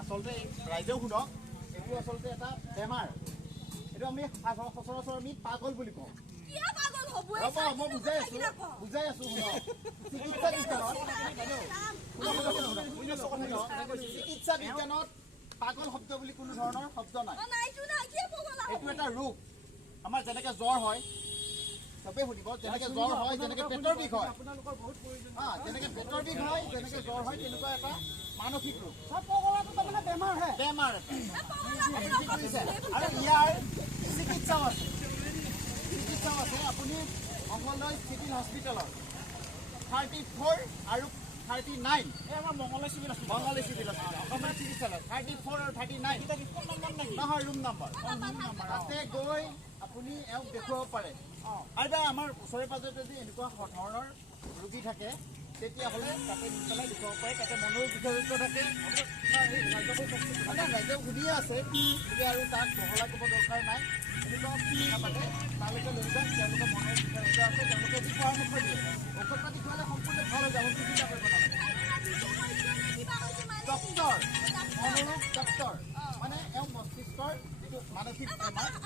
আচলতে ৰাইজেও শুনক এইটো আচলতে এটা বেমাৰ এইটো আমি সচৰাচৰ আমি পাগল বুলি কওঁ মই বুজাই আছো চিকিৎসা বিজ্ঞানত পাগল শব্দ বুলি কোনো ধৰণৰ শব্দ নাই এইটো এটা ৰোগ আমাৰ যেনেকে জ্বৰ হয় সবে শুনিব যেনেকে জ্বৰ হয় যেনেকে পেটৰ বিষ হয় যেনেকে পেটৰ বিষ হয় যেনেকে জ্বৰ হয় তেনেকুৱা এটা মানসিক ৰোগ বেমাৰ আৰু ইয়াৰ চিকিৎসাও আছে আপুনি মংগলদৈ চিভিল হস্পিটেলত 34 আৰু 39 আমাৰ মংগলদৈ চিভিল অসমীয়া চিকিৎসালয় 34 আৰু 39 নহয় ৰুম নম্বৰ তাতে গৈ আপুনি এওঁক দেখুৱাব পাৰে আৰু আমাৰ ওচৰে পাজৰে যদি এনেকুৱা ধৰণৰ ৰোগী থাকে তেতিয়াহ'লে তাতে নি পেলাই দেখুৱাব পাৰে তাতে মনৰ বিশেষজ্ঞ থাকে ৰাইজেও শুনিয়ে আছে গতিকে আৰু তাত বহলাই ক'ব দৰকাৰ নাই এনেকুৱা তালৈকে লৈ